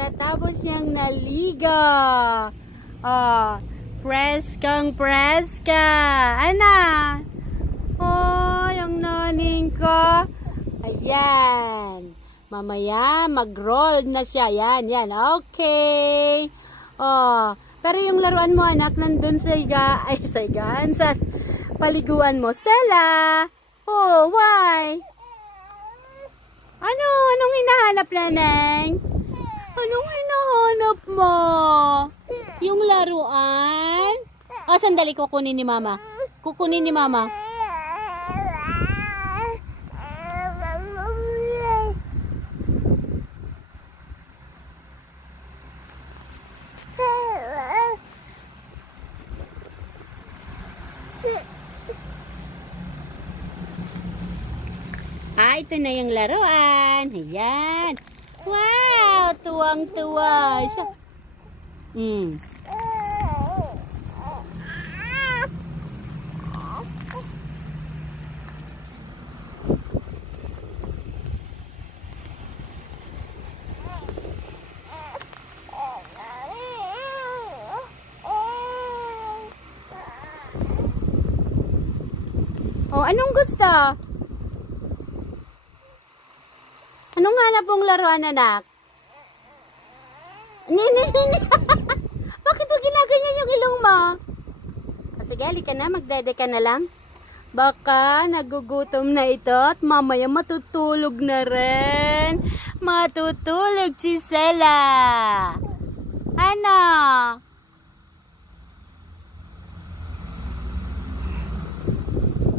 katatapos niyang naligo. Oh, preskang preska. Ano? Oh, yung noning ko. Ayan. Mamaya, mag-roll na siya. Yan. Okay. Oh, pero yung laruan mo, anak, nandun sa higaan, sa paliguan mo. Sela! Oh, why? Anong hinahanap, Neneng? Anong hinahanap mo? Yung laruan? Oh, sandali, kukunin ni Mama. Ito na yung laruan. Ayan. Wow! Tuwang-tuwa siya. Oh, anong gusto? Anong hanap mong laruan, anak? Bakit mo ginaganyan yung ilong mo? Sige, halika na. Magdede ka na lang. Baka nagugutom na ito at mamaya matutulog na rin. Matutulog si Sela. Ano?